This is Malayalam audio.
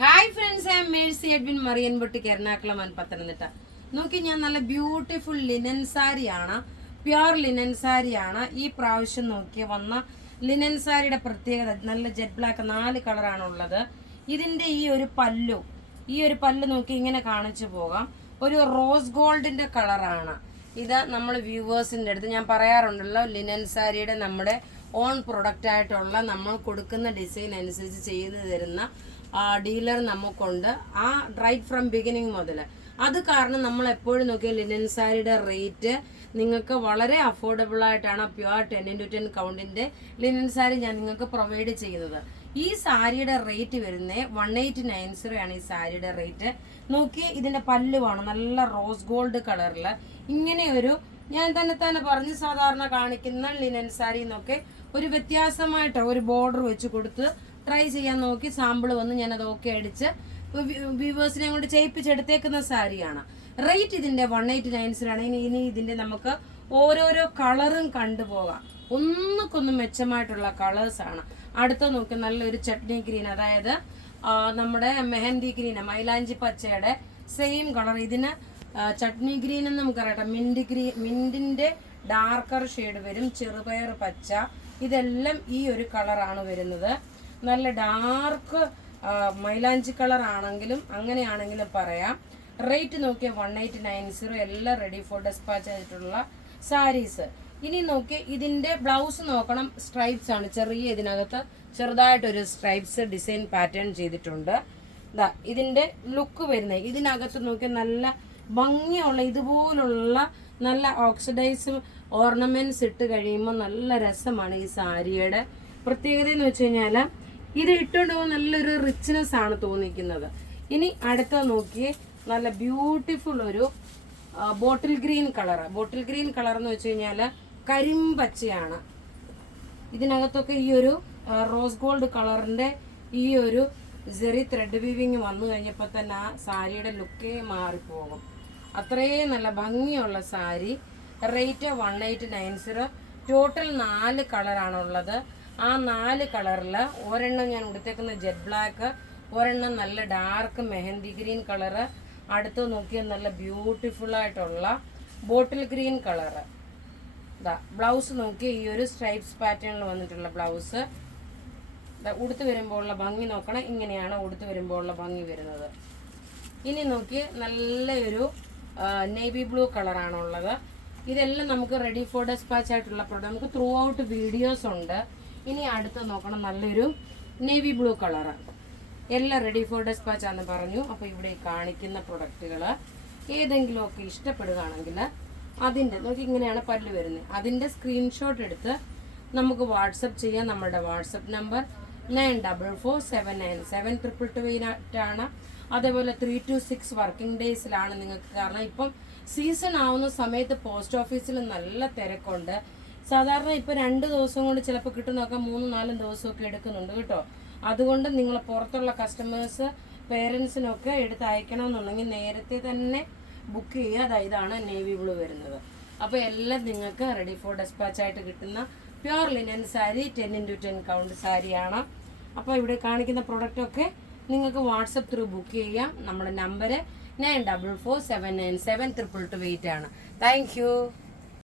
Hi friends, I am Mercy Edwin മറിയൻപൊട്ടി എറണാകുളം ആൻഡ് പത്തനംതിട്ട. നോക്കി, ഞാൻ നല്ല ബ്യൂട്ടിഫുൾ ലിനൻ സാരിയാണ്, പ്യുർ ലിനൻ സാരിയാണ് ഈ പ്രാവശ്യം വന്ന ലിനൻ സാരിയുടെ പ്രത്യേകത. നല്ല ജെറ്റ് ബ്ലാക്ക് 4 കളറാണ് ഉള്ളത്. ഇതിൻ്റെ ഈ ഒരു പല്ല് നോക്കി ഇങ്ങനെ കാണിച്ചു പോകാം. ഒരു റോസ് ഗോൾഡിൻ്റെ കളറാണ് ഇത്. നമ്മൾ വ്യൂവേഴ്സിൻ്റെ അടുത്ത് ഞാൻ പറയാറുണ്ടല്ലോ, ലിനൻ സാരിയുടെ നമ്മുടെ ഓൺ പ്രൊഡക്റ്റ് ആയിട്ടുള്ള നമ്മൾ കൊടുക്കുന്ന ഡിസൈൻ അനുസരിച്ച് ചെയ്തു തരുന്ന ഡീലർ നമുക്കുണ്ട്. ആ റൈറ്റ് ഫ്രം ബിഗിനിങ് മുതൽ. അത് കാരണം നമ്മൾ എപ്പോഴും നോക്കിയ ലിനൻ സാരിയുടെ റേറ്റ് നിങ്ങൾക്ക് വളരെ അഫോർഡബിൾ ആയിട്ടാണ് പ്യുവർ 10x10 കൗണ്ടിൻ്റെ ലിനൻ സാരി ഞാൻ നിങ്ങൾക്ക് പ്രൊവൈഡ് ചെയ്യുന്നത്. ഈ സാരിയുടെ റേറ്റ് വരുന്നത് 1890 ആണ്. ഈ സാരിയുടെ റേറ്റ് നോക്കി, ഇതിൻ്റെ പല്ലുവാണ് നല്ല റോസ് ഗോൾഡ് കളറിൽ. ഇങ്ങനെ ഒരു ഞാൻ തന്നെ പറഞ്ഞ് സാധാരണ കാണിക്കുന്ന ലിനൻ സാരി എന്നൊക്കെ ഒരു വ്യത്യാസമായിട്ട് ഒരു ബോർഡർ വെച്ച് കൊടുത്ത് ട്രൈ ചെയ്യാൻ നോക്കി. സാമ്പിൾ വന്ന് ഞാനത് ഓക്കെ അടിച്ച് വ്യൂവേഴ്സിനെ കൊണ്ട് ചെയ്യിപ്പിച്ചെടുത്തേക്കുന്ന സാരിയാണ്. റേറ്റ് ഇതിൻ്റെ 1890 ആണ്. ഇനി ഇതിൻ്റെ നമുക്ക് ഓരോരോ കളറും കണ്ടുപോകാം. ഒന്നുക്കൊന്നും മെച്ചമായിട്ടുള്ള കളേഴ്സാണ്. അടുത്ത നോക്കി നല്ലൊരു ചട്നി ഗ്രീൻ, അതായത് നമ്മുടെ മെഹന്തി ഗ്രീൻ, മൈലാഞ്ചി പച്ചയുടെ സെയിം കളർ. ഇതിന് ചട്നി ഗ്രീൻ എന്ന് നമുക്കറിയാം. മിൻറ്റിൻ്റെ ഡാർക്കർ ഷെയ്ഡ് വരും. ചെറുപയർ പച്ച, ഇതെല്ലാം ഈ ഒരു കളറാണ് വരുന്നത്. നല്ല ഡാർക്ക് മൈലാഞ്ചി കളർ ആണെങ്കിലും അങ്ങനെയാണെങ്കിലും പറയാം. റേറ്റ് നോക്കിയാൽ 1890. എല്ലാം റെഡി ഫോർ ഡെസ്പാച്ച് ആയിട്ടുള്ള സാരീസ്. ഇനി നോക്കി, ഇതിൻ്റെ ബ്ലൗസ് നോക്കണം. സ്ട്രൈപ്സ് ആണ് ചെറിയ, ഇതിനകത്ത് ചെറുതായിട്ടൊരു സ്ട്രൈപ്സ് ഡിസൈൻ പാറ്റേൺ ചെയ്തിട്ടുണ്ട്. ഇതാ ഇതിൻ്റെ ലുക്ക് വരുന്നത്. ഇതിനകത്ത് നോക്കി നല്ല ഭംഗിയുള്ള ഇതുപോലുള്ള നല്ല ഓക്സിഡൈസ് ഓർണമെന്റ്സ് ഇട്ട് കഴിയുമ്പോൾ നല്ല രസമാണ്. ഈ സാരിയുടെ പ്രത്യേകത എന്ന് വെച്ച് കഴിഞ്ഞാൽ ഇത് ഇട്ടുകൊണ്ടുപോകുമ്പോൾ നല്ലൊരു റിച്ച്നെസ് ആണ് തോന്നിക്കുന്നത്. ഇനി അടുത്ത നോക്കി, നല്ല ബ്യൂട്ടിഫുൾ ഒരു bottle green colour. Bottle green colour എന്ന് വെച്ച് കഴിഞ്ഞാൽ കരിമ്പച്ചയാണ്. ഇതിനകത്തൊക്കെ ഈ ഒരു റോസ് ഗോൾഡ് കളറിൻ്റെ ഈ ഒരു ജെറി ത്രെഡ് വീവിങ് വന്നു കഴിഞ്ഞപ്പോൾ തന്നെ ആ സാരിയുടെ ലുക്കേ മാറിപ്പോകും. അത്രയും നല്ല ഭംഗിയുള്ള സാരി. റേറ്റ് 1890. ടോട്ടൽ 4 കളറാണുള്ളത്. ആ 4 കളറിൽ ഒരെണ്ണം ഞാൻ കൊടുത്തേക്കുന്ന ജെറ്റ് ബ്ലാക്ക്, ഒരെണ്ണം നല്ല ഡാർക്ക് മെഹന്തി ഗ്രീൻ കളറ്, അടുത്ത് നോക്കിയാൽ നല്ല ബ്യൂട്ടിഫുൾ ആയിട്ടുള്ള ബോട്ടിൽ ഗ്രീൻ കളറ്. ഇതാ ബ്ലൗസ് നോക്കി, ഈ ഒരു സ്ട്രൈപ്സ് പാറ്റേണിൽ വന്നിട്ടുള്ള ബ്ലൗസ്. ഉടുത്ത് വരുമ്പോൾ ഉള്ള ഭംഗി നോക്കണം. ഇങ്ങനെയാണ് ഉടുത്ത് വരുമ്പോൾ ഉള്ള ഭംഗി വരുന്നത്. ഇനി നോക്കി, നല്ലൊരു നേവി ബ്ലൂ കളറാണുള്ളത്. ഇതെല്ലാം നമുക്ക് റെഡി ഫോർ ഡെസ്പാച്ച് ആയിട്ടുള്ള പ്രോഡക്റ്റ്. നമുക്ക് ത്രൂ ഔട്ട് വീഡിയോസ് ഉണ്ട്. ഇനി അടുത്ത് നോക്കണം, നല്ലൊരു നേവി ബ്ലൂ കളറ്. എല്ലാം റെഡി ഫോർ ഡെസ്പാച്ച് ആണെന്ന് പറഞ്ഞു. അപ്പോൾ ഇവിടെ കാണിക്കുന്ന പ്രൊഡക്റ്റുകൾ ഏതെങ്കിലുമൊക്കെ ഇഷ്ടപ്പെടുകയാണെങ്കിൽ അതിൻ്റെ നോക്കി, ഇങ്ങനെയാണ് പല്ല് വരുന്നത്. അതിൻ്റെ സ്ക്രീൻഷോട്ട് എടുത്ത് നമുക്ക് വാട്സപ്പ് ചെയ്യാം. നമ്മുടെ വാട്സപ്പ് നമ്പർ 9447972228 ആണ്. അതേപോലെ 3 to 6 വർക്കിംഗ് ഡേയ്സിലാണ് നിങ്ങൾക്ക്. കാരണം ഇപ്പം സീസൺ ആവുന്ന സമയത്ത് പോസ്റ്റ് ഓഫീസിൽ നല്ല തിരക്കുണ്ട്. സാധാരണ ഇപ്പോൾ 2 ദിവസം കൊണ്ട് ചിലപ്പോൾ കിട്ടുന്നതൊക്കെ 3-4 ദിവസമൊക്കെ എടുക്കുന്നുണ്ട് കേട്ടോ. അതുകൊണ്ട് നിങ്ങൾ പുറത്തുള്ള കസ്റ്റമേഴ്സ് പേരൻസിനൊക്കെ എടുത്ത് അയക്കണമെന്നുണ്ടെങ്കിൽ നേരത്തെ തന്നെ ബുക്ക് ചെയ്യുക. ഇതാണ് നേവി ബ്ലൂ വരുന്നത്. അപ്പോൾ എല്ലാം നിങ്ങൾക്ക് റെഡി ഫോർ ഡെസ്പാച്ച് ആയിട്ട് കിട്ടുന്ന pure linen sari 10x10 count സാരിയാണ്. അപ്പോൾ ഇവിടെ കാണിക്കുന്ന പ്രൊഡക്റ്റൊക്കെ നിങ്ങൾക്ക് വാട്സപ്പ് ത്രൂ ബുക്ക് ചെയ്യാം. നമ്മുടെ നമ്പർ 9447972228 ആണ്. Thank you.